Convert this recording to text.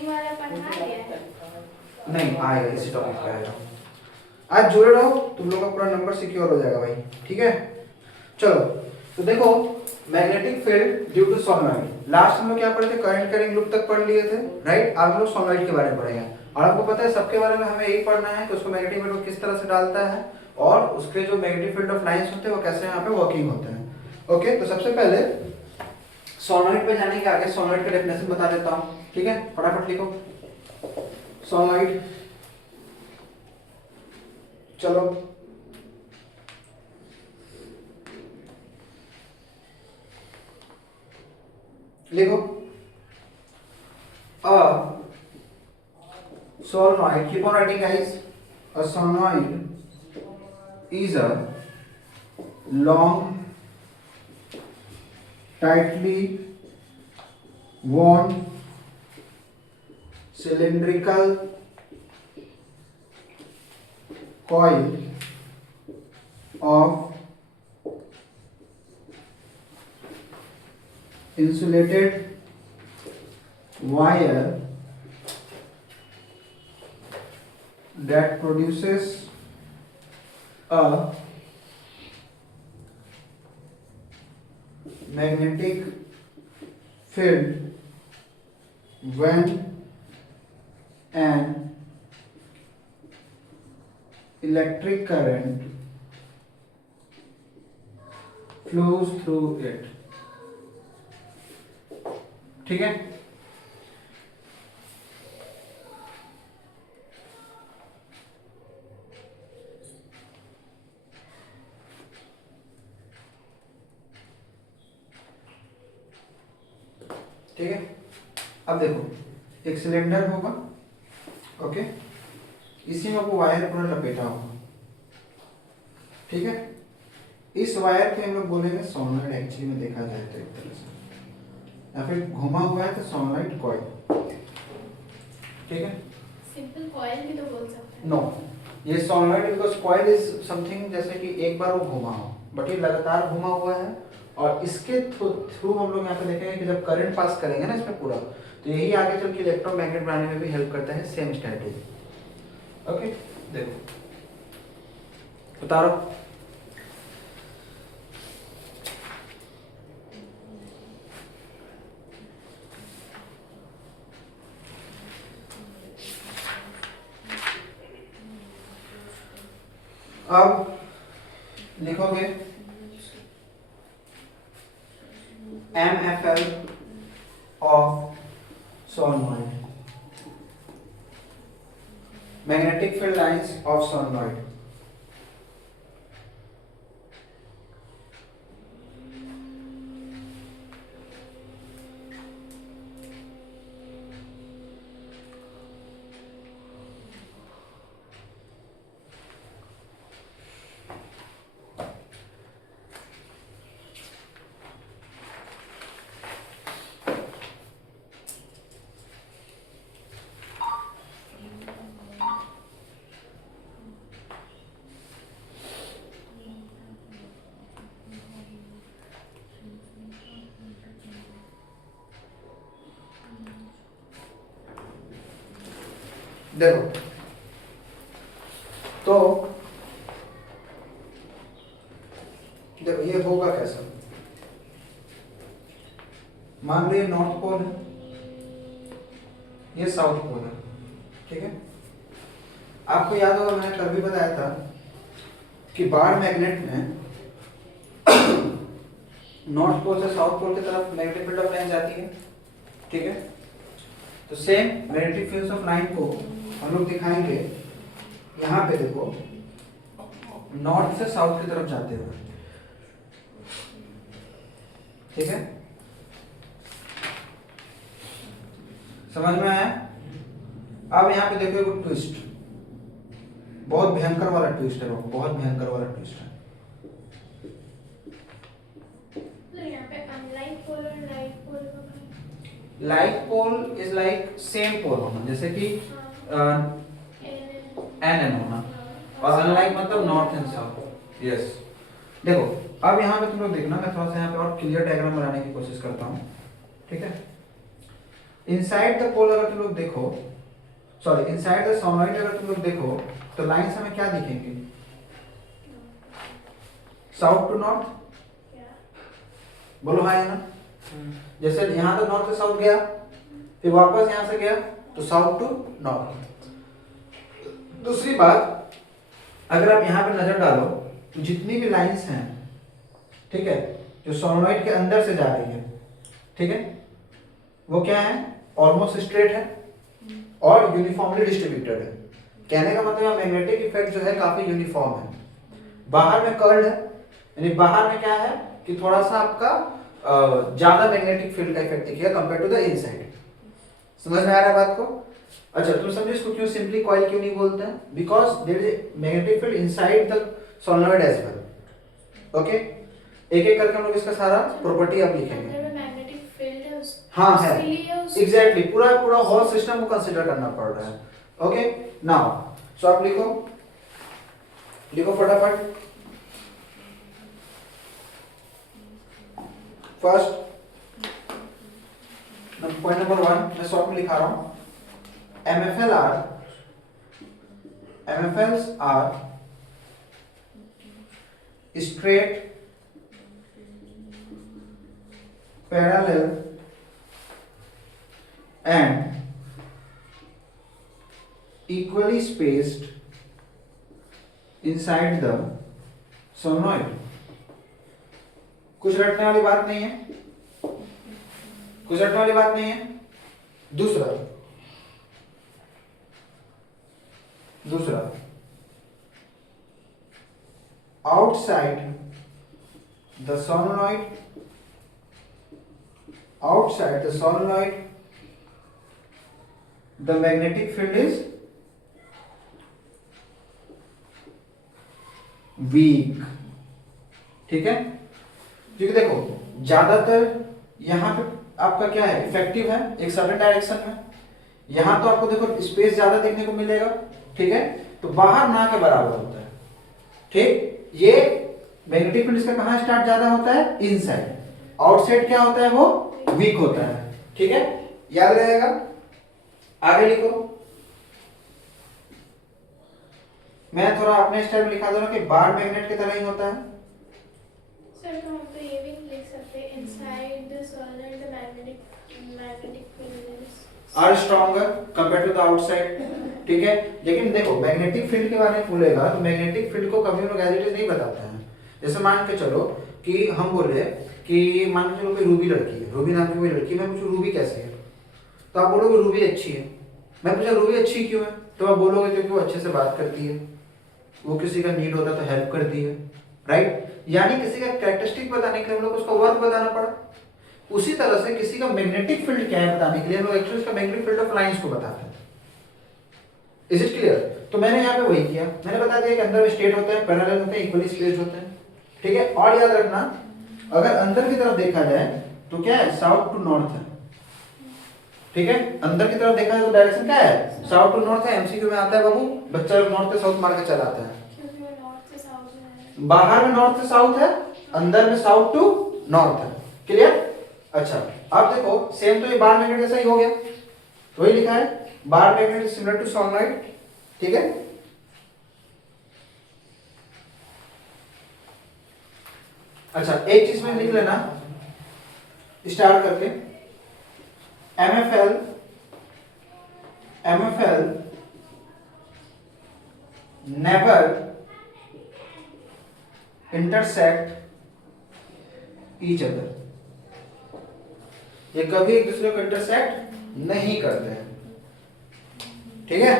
वाला पढ़ा दिया नहीं आएगा, इसी टॉपिक पे आएगा। आज जुड़े रहो, तुम लोग का पूरा नंबर सिक्योर हो जाएगा भाई, ठीक है। चलो तो देखो, magnetic field due to solenoid, last हम लोग क्या पढ़े थे, करंट कैरिंग लूप तक पढ़ लिए थे, राइट। अब हम लोग सोलेनॉइड के बारे में पढ़ेंगे। और आपको पता है सबके बारे में हमें यही पढ़ना है कि उसको मैग्नेटिक फील्ड को किस तरह से डालता है और उसके जो मैग्नेटिक फील्ड ऑफ लाइंस होते हैं वो कैसे यहाँ पे वर्किंग होते हैं। ओके, तो सबसे पहले सोलेनॉइड पे जाने के आगे सोलेनॉइड का डेफिनेशन बता देता हूँ, ठीक है। फटाफट लिखो सोलेनॉइड। चलो लिखो, अ solenoid, keep on writing guys, a solenoid is a long tightly wound cylindrical coil of insulated wire that produces a magnetic field when an electric current flows through it, ठीक है। ठीक है, अब देखो एक सिलेंडर होगा, ओके, इसी में वो वायर पूरा लपेटा होगा, ठीक है। इस वायर के हम लोग बोलेंगे सोलेनॉइड, एक्चुअली में देखा जाए तो एक तरह से, या फिर घुमा हुआ है तो सोलेनॉइड कॉइल, ठीक है। सिंपल कॉइल भी तो बोल सकते हैं। नो, ये solenoid because coil is something जैसे कि एक बार वो घुमा हो, बट ये लगातार घुमा हुआ है। और इसके थ्रू हम लोग यहाँ पे देखेंगे कि जब करंट पास करेंगे ना इसमें पूरा, तो यही आगे चल के इलेक्ट्रोमैग्नेट बनाने में भी हेल्प करता है, सेम स्ट्रेटजी। ओके, देखो उतारो, अब लिखोगे MFL of solenoid, magnetic field lines of solenoid। देखो तो देखो ये होगा कैसा, मान लो ये नॉर्थ पोल है, ये साउथ पोल है, ठीक है। आपको याद होगा मैंने कल भी बताया था कि बार मैग्नेट में नॉर्थ पोल से साउथ पोल की तरफ मैग्नेटिक फील्ड ऑफ लाइन जाती है, ठीक है। तो same magnetic field of line को हम लोग दिखाएंगे यहाँ पे, देखो नॉर्थ से साउथ की तरफ जाते हुए, ठीक है। समझ में आया? अब यहाँ पे देखो एक ट्विस्ट, बहुत भयंकर वाला ट्विस्ट है, बहुत भयंकर वाला ट्विस्ट है। तो यहाँ पे अनलाइक पोल और लाइक पोल होगा। Like pole is like same pole होना, जैसे कि एन होना, और अनलाइक मतलब नॉर्थ एंड साउथ। यस, देखो अब यहाँ पे तुम लोग देखना, मैं थोड़ा सा यहाँ पे और क्लियर डायग्राम बनाने की कोशिश करता हूँ, ठीक है। इनसाइड द पोल अगर तुम लोग देखो, सॉरी इनसाइड द सोनोइड अगर तुम लोग देखो तो लाइंस हमें क्या दिखेंगे, साउथ टू नॉर्थ, बोलो हाँ या ना। जैसे यहाँ तो नॉर्थ से साउथ गया, फिर वापस यहाँ से गया तो साउथ टू नॉर्थ। दूसरी बात, अगर आप यहाँ पे नजर डालो तो जितनी भी लाइंस हैं, ठीक है, जो सोनोइड के अंदर से जा रही है, ठीक है, वो क्या है, ऑलमोस्ट स्ट्रेट है और यूनिफॉर्मली डिस्ट्रीब्यूटेड है। कहने का मतलब मैग्नेटिक इफेक्ट जो है काफी यूनिफॉर्म है। बाहर में कर्ल्ड है, यानी बाहर में क्या है कि थोड़ा सा आपका ज्यादा मैग्नेटिक फील्ड का इफेक्ट दिखेगा कंपेयर टू द इनसाइड। समझ में आ रहा है बात को? अच्छा, तुम समझे इसको क्यों सिंपली कॉइल क्यों नहीं बोलते हैं? Because there is magnetic field inside the solenoid as well. Okay, एक एक करके हम लोग इसका सारा प्रॉपर्टी अब लिखेंगे। मैग्नेटिक फील्ड है हाँ है, एग्जैक्टली, पूरा पूरा होल सिस्टम को कंसीडर करना पड़ रहा है। ओके, नाउ सो आप लिखो, लिखो फटाफट। फर्स्ट पॉइंट नंबर 1 मैं शॉर्ट में लिखा रहा हूं, MFLs are straight, parallel and equally spaced inside the solenoid। कुछ रटने वाली बात नहीं है, कुछ रटने वाली बात नहीं है। दूसरा outside the solenoid the magnetic field is weak। ठीक है, क्योंकि देखो ज्यादातर यहाँ पे आपका क्या है, इफेक्टिव है एक सर्टेन डायरेक्शन में। यहाँ तो आपको देखो स्पेस ज्यादा देखने को मिलेगा, ठीक है, तो बाहर ना के बराबर होता है। ठीक, ये मैग्नेटिक फील्ड इसका कहाँ स्टार्ट ज्यादा होता है, इनसाइड। आउटसाइड क्या होता है, वो वीक होता है। ठीक है, याद रहेगा। आगे लिखो, मैं थोड़ा अपने स्टाइल में लिखा दो ना कि बार मैग्नेट की तरह ही होता है। सर तो हम तो ये भी लिख सकते हैं, inside the solenoid the magnetic field are stronger compare to the outside. ठीक है, लेकिन देखो मैग्नेटिक फील्ड के बारे में बोलेगा तो मैग्नेटिक फील्ड को कभी लोग एज इट इज नहीं बताते हैं। जैसे मान के चलो कि हम बोले कि मान के चलो कि रूबी लड़की है, रूबी नाम की कोई लड़की, मैं पूछूं रूबी कैसी है, तो आप बोलोगे रूबी अच्छी है। मैं पूछा रूबी अच्छी क्यों है, तो आप बोलोगे क्योंकि वो अच्छे से बात करती है, वो किसी का नीड होता है तो हेल्प करती है, राइट। यानी किसी का कैरेक्टरिस्टिक बताने के लिए हम लोग उसका वर्क बताना पड़ा। उसी तरह से किसी का मैग्नेटिक फील्ड क्या है बताने के लिए हम लोग एक्चुअली उसका मैग्नेटिक फील्ड ऑफ लाइंस को बताते हैं। Is it clear? तो मैंने यहाँ पे वही किया, मैंने बता दिया कि अंदर स्ट्रेट होते हैं, पैरेलल होते हैं, इक्वली स्पेस्ड होते हैं। ठीक है, और याद रखना अगर अंदर की तरफ देखा जाए तो क्या है, साउथ टू नॉर्थ है। ठीक है, अंदर की तरफ देखा जाए तो डायरेक्शन क्या है, साउथ टू नॉर्थ है। एमसीक्यू में आता है बाबू, बच्चा नॉर्थ से साउथ मार के चला आता है। बाहर में नॉर्थ से साउथ है, अंदर में साउथ टू नॉर्थ है। क्लियर? अच्छा, अब देखो सेम तो ये बार मैग्नेट जैसा ही हो गया, तो वही लिखा है bar magnet is similar to solenoid. ठीक है, अच्छा एक चीज में लिख लेना स्टार्ट करके, MFL never intersect each other। ये कभी एक दूसरे को इंटरसेक्ट नहीं करते हैं। ठीक है,